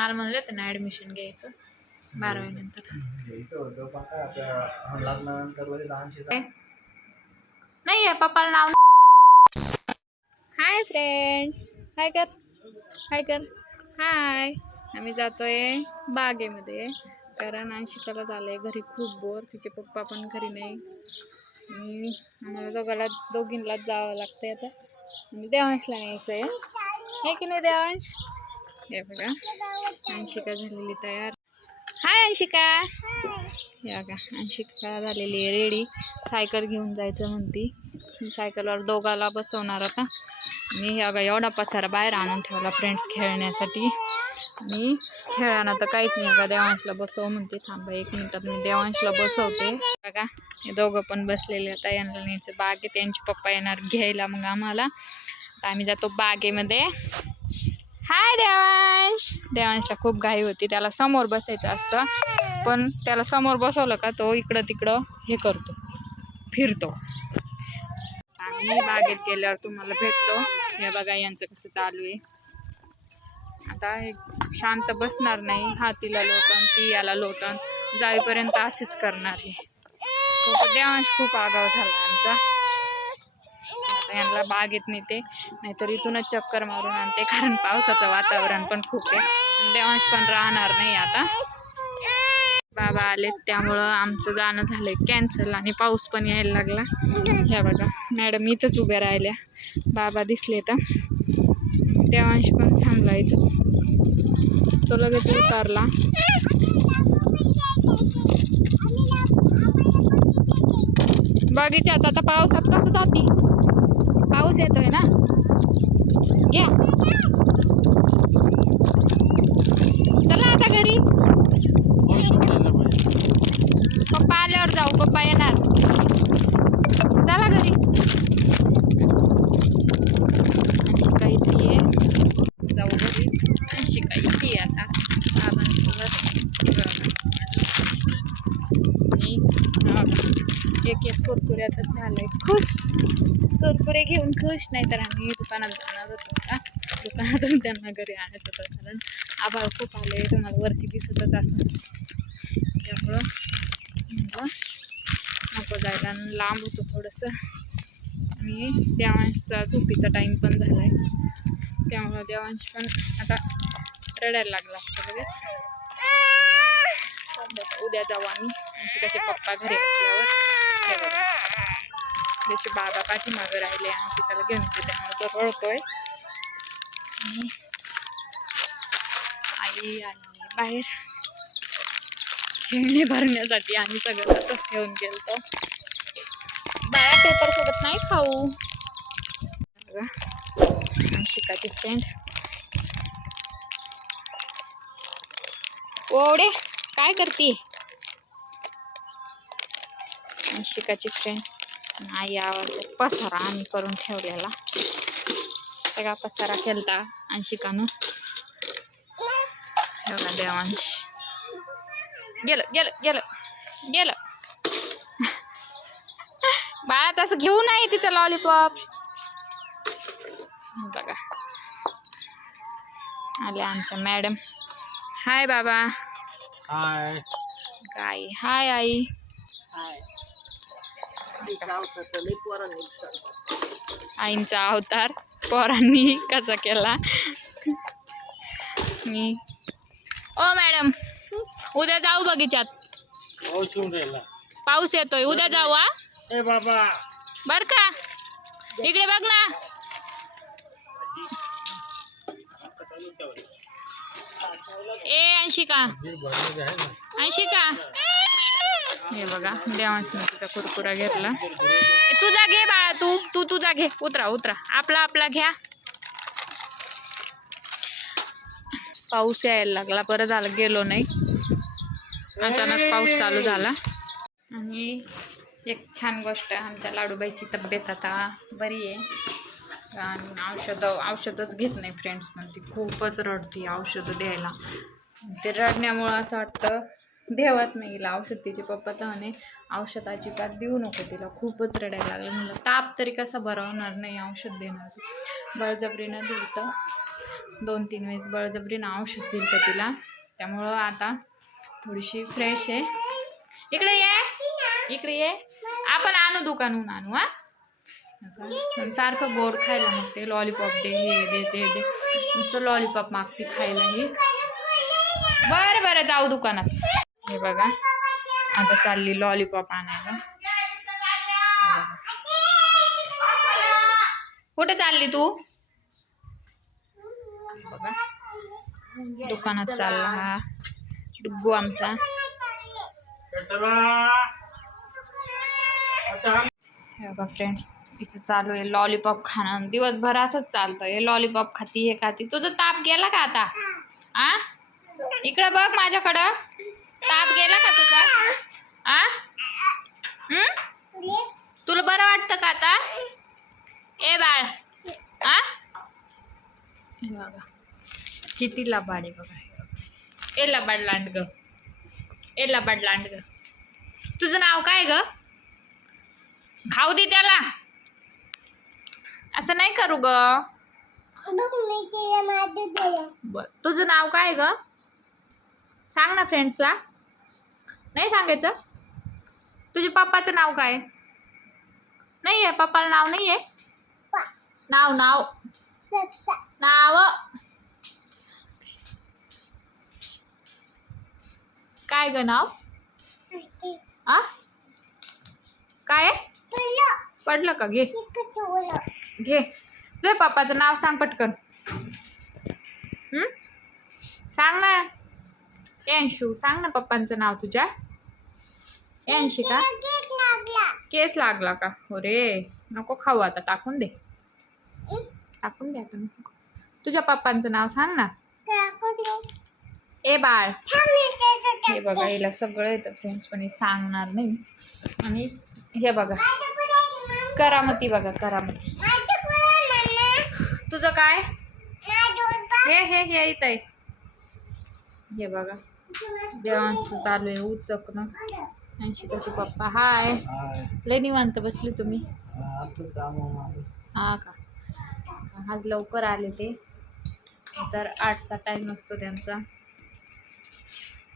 मला म्हणलं होतं ना ॲडमिशन घ्यायचं बारावीनंतर घ्यायचं होतं पण काय आता लग्नानंतर लगेच ऐंशी काय? नाही आहे पप्पाला नाव हाय फ्रेंड्स हाय कर. हाय कर. हाय आम्ही जातोय बागेमध्ये. कारण अंशिकाला झालंय घरी खूप बोर तिचे पप्पा पण घरी नाही. आणि आम्हाला दोघाला दोघींलाच जावं लागतंय आता. आणि देवांशला न्यायचं आहे हे की नाही देवांश? हे बघा. अंशिका झालेली तयार. हाय अंशिका. या का अंशिका झालेली आहे रेडी सायकल घेऊन जायचं म्हणती. सायकलवर दोघाला बसवणार आता. आणि ह्या बघा एवढा पसारा बाहेर आणून ठेवला फ्रेंड्स खेळण्यासाठी. आणि खेळायला तर काहीच नाही का देवांशला बसव म्हणते. थांबा एक मिनिटात मी देवांशला बसवते. बघा हे दोघं पण बसलेले आता यांना न्यायचं बाग त्यांचे पप्पा येणार घ्यायला मग आम्हाला. आम्ही जातो बागेमध्ये. हाय देवांश देवांशला खूप घाई होती. त्याला समोर बसायचं असतं. पण त्याला समोर बसवलं का तो इकडं तिकडं हे करतो. फिरतो. आम्ही बागेत गेल्यावर तुम्हाला भेटतो. हे बघा यांचं कसं चालू आहे. आता एक शांत बसणार नाही. हातीला लोटन ती याला लोटन. जाईपर्यंत असेच करणार आहे. खूप देवांश खूप आगाव झाला आमचा. आता यांना बागेत नेते नाहीतर इथूनच चक्कर मारून आणते कारण पावसाचं वातावरण पण खूप आहे. देवांश पण राहणार नाही आता. बाबा आलेत त्यामुळं आमचं जाणं झालंय कॅन्सल आणि पाऊस पण यायला लागला. ह्या बघा मॅडम इथंच उभ्या राहिल्या. बाबा दिसले तर देवांश पण थांबला इथं तो लगेच उतारला. बगीच्यात आता पावसात कसं जाते पाऊस येतोय ना? घ्या. चला आता घरी. पप्पा आल्यावर जाऊ. पप्पा येणार. चला घरी. शिकायची आहे. जाऊ घरी. अंशिका आहे आता. बाबांसोबत आणि एक एक एक कुरकुऱ्यातच झालंय खुश. कुरकुरे घेऊन खुश नाही तर आम्ही दुकानात जाणार होतो का? दुकानातून त्यांना घरी आणायचं होतं कारण आभाळ खूप आले तुम्हाला वरती दिसतच असं त्यामुळं म्हटलं नको जायला. आणि लांब होतं थोडंसं. आणि देवांशचा झोपीचा टाईम पण झाला आहे त्यामुळं देवांश पण आता रडायला लागला असतं लगेच. उद्या जाऊ आम्ही. अंशिकाचे पप्पा घरी असल्यावर. हे बघा. त्याचे बाबा पाठीमागं राहिले अंशिकाला घेऊन येते. त्यामुळे तो रडतोय. आणि आई आणि बाहेर खेळणे भरण्यासाठी आम्ही सगळं असं घेऊन गेलतो. बाळा पेपर सोबत नाही खाऊ. बघा, फ्रेंड ओढे काय करते? अंशिकाची फ्रेंड आई आवडते. पसारा आम्ही करून ठेवलेला. सगळा पसारा केलता अंशिकानं. एवढा देवांश. गेलं गेलं गेलं गेलं. बाळा तसं घेऊ नाही तिचं लॉलीपॉप बघा. आले आमच्या मॅडम हाय बाबा. हाय काय हाय आई. आईंचा अवतार पोरांनी कसा केला? मी. ओ मॅडम उद्या जाऊ बगीच्यात. पाऊस येतोय उद्या जाऊ हा? ए बाबा. बर का? इकडे बघ ना. ए अंशिका. अंशिका. हे बघा देवांशने कुरकुरा घेतला. तुझा घे बाळा तू तू तुझा घे. उतरा उतरा. आपला आपला घ्या. पाऊस यायला लागला बरं झालं गेलो नाही. अचानक पाऊस चालू झाला. आणि एक छान गोष्ट आहे आमच्या लाडूबाईची तब्येत आता बरी आहे. आणि औषधं औषधच घेत नाही फ्रेंड्स पण ती खूपच रडती औषधं द्यायला. ते रडण्यामुळं असं वाटतं देवाच नाही हिला औषध तिचे पप्पा तर म्हणे औषध अजिबात देऊ नको तिला खूपच रडायला लागलं. म्हणलं ताप तरी कसा बरा होणार नाही औषध देणार. बळजबरीनं दिलं तर दोन तीन वेळेस बळजबरीनं औषध दिलं तर तिला. त्यामुळं आता थोडीशी फ्रेश आहे. इकडे ये! इकडे ये! आपण आणू दुकानहून आणू हा. सारखं गोड खायला मागते लॉलीपॉप दे हे दे ते दे. नुसतं लॉलीपॉप मागते खायला हे. बरं बरं जाऊ दुकानात. हे बघा. आता चालली लॉलीपॉप आणायला. कुठे चालली तू? बघा. दुकानात चालला हा. डुग्गू आमचा. हे बघा फ्रेंड्स इथं चालू आहे लॉलीपॉप खाणं. दिवसभर असंच चालतं. हे लॉलीपॉप खाती हे खाती. तुझं ताप गेला का आता? आ? इकडं बघ माझ्याकडं. ताप गेला का तुझा? आ? हं? तुला बरं वाटतं का आता? ए बाळ. आ? हे बघा. किती लबाड आहे बघा. ए लबाड लांड ग. ए लबाड लांड ग. तुझं नाव काय ग? खाऊ दे त्याला. असं नाही करू ग. बर. तुझं नाव काय ग? सांग ना फ्रेंड्सला नाही सांगायचं. तुझ्या पप्पाचं नाव काय? नाही आहे पप्पाला नाव नाही आहे नाव नाव. नाव. काय ग नाव? आ? काय? आहे? पडलं का? घे. घे. तुझ्या पप्पाचं नाव सांग पटकन. सांग ना. यांशू सांग ना पप्पांचं नाव तुझ्या. यांशी का? केस लागला का? हो रे नको खाऊ आता टाकून दे. टाकून दे आता नको तुझ्या पप्पांचं नाव सांग ना. ए बाळ. हे बघा हिला सगळं येतं फ्रेंड्स पण सांगणार नाही. आणि हे बघा. करामती बघा करामती. तुझं काय? हे हे हे येत आहे हे बघा. देवांचं चालू आहे उचकणं ऐंशी त्याचे पप्पा. हाय. लय निवांत बसली तुम्ही. हा का? आज लवकर आले ते. तर आठचा टाइम असतो त्यांचा.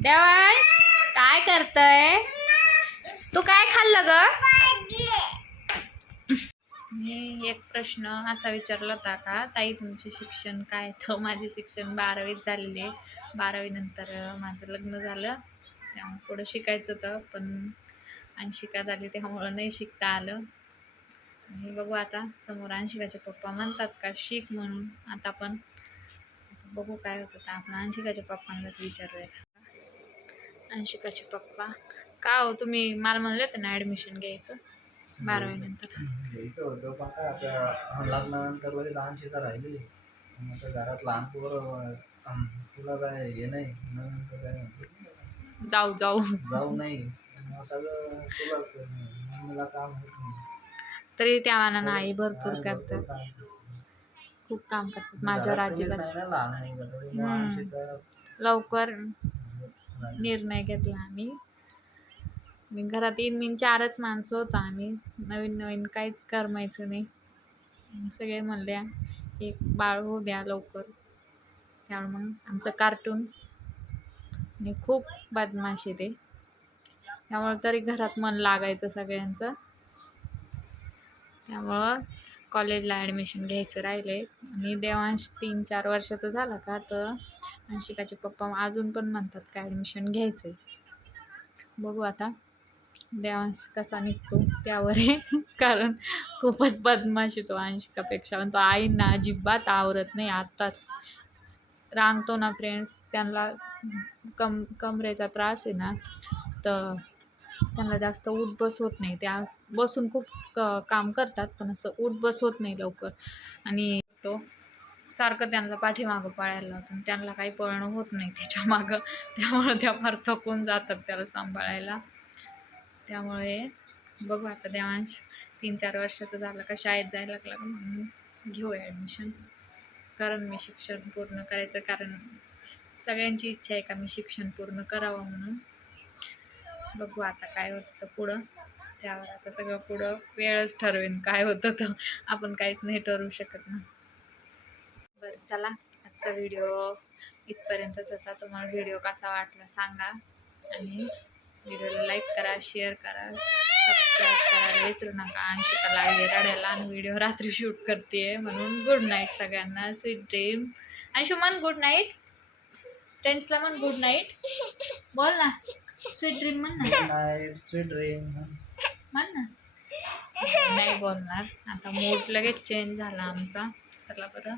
देवांश काय करतय? तू काय खाल्लं ग? मी एक प्रश्न असा विचारला होता का ताई तुमचे शिक्षण काय? तर माझे शिक्षण बारावीत झालेले. बारावी नंतर माझं लग्न झालं. त्यामुळे पुढं शिकायचं होतं पण अंशिका झाली त्यामुळं नाही शिकता आलं. आणि बघू आता समोर अंशिकाचे पप्पा म्हणतात का शिक म्हणून. आता पण आता बघू काय होतं. तर आपण अंशिकाच्या पप्पांनाच विचारूया. अंशिकाचे पप्पा. का हो तुम्ही मला म्हणले होते ना ॲडमिशन घ्यायचं? बारावी नंतर. घ्यायचं होतं पण काय आता लग्नानंतर लहान शिका राहिली. आता घरात लहान पोरं तुला काय हे नाही? म्हणून तर काय म्हणते? जाऊ जाऊ. जाऊ नाही. मग सगळं तुला मम्मीला काम होत नाही. तरी त्या मानानं आई भरपूर करतात. काम करते. खूप काम करतात. माझ्यावर घरात कोणीच अजिबात नाही ना लहान आहे का तरी मग हम्म. अंशिका लवकर. निर्णय घेतला आम्ही. मी घरात तीन मी चारच माणसं होतो आम्ही. नवीन नवीन काहीच करमायचं नाही. सगळे म्हणल्या एक बाळ होऊ द्या लवकर. त्यामुळे मग आमचं कार्टून आणि खूप बदमाशी ते. त्यामुळं तरी घरात मन लागायचं सगळ्यांचं. त्यामुळं कॉलेजला ॲडमिशन घ्यायचं राहिले. आणि देवांश तीन चार वर्षाचा झाला का तर अंशिकाचे पप्पा अजून पण म्हणतात का ॲडमिशन घ्यायचं आहे बघू आता देवांश कसा निघतो त्यावर आहे. कारण खूपच बदमाश तो अंशिकापेक्षा. पण तो आईंना अजिबात आवरत नाही आत्ताच. रांगतो ना फ्रेंड्स त्यांना कम कमरेचा त्रास आहे ना तर त्यांना जास्त उठ बस होत नाही. त्या बसून खूप क काम करतात पण असं उठ बस होत नाही लवकर. आणि तो सारखं त्यांना पाठीमागं पाळायला लावतो. त्यांना काही पळणं होत नाही त्याच्या मागं. त्यामुळं त्या फार थकून जातात त्याला सांभाळायला. त्यामुळे बघू आता देवांश तीन चार वर्षाचं झालं का शाळेत जायला लागला का म्हणून घेऊ ॲडमिशन कारण मी शिक्षण पूर्ण करायचं कारण सगळ्यांची इच्छा आहे का मी शिक्षण पूर्ण करावं म्हणून. बघू आता काय होतं तर पुढं. त्यावर आता सगळं पुढं वेळच ठरवेन काय होतं तर. आपण काहीच नाही ठरवू शकत ना. बरं चला. आजचा व्हिडिओ इथपर्यंतच होता. तुम्हाला व्हिडिओ कसा वाटला सांगा. आणि व्हिडिओला लाईक करा शेअर करा. सबस्क्राईब करायला विसरू नका अंशिका लागली रडायला आणि व्हिडिओ रात्री शूट करते म्हणून गुड नाईट सगळ्यांना. Sweet dream Anshuman good night फ्रेंड्सला म्हण गुड नाईट बोल ना. स्वीट ड्रीम म्हण ना. नाईट स्वीट ड्रीम म्हण. ना. नाही बोलणार. आता मूड लगेच चेंज झाला आमचा. चला बरं.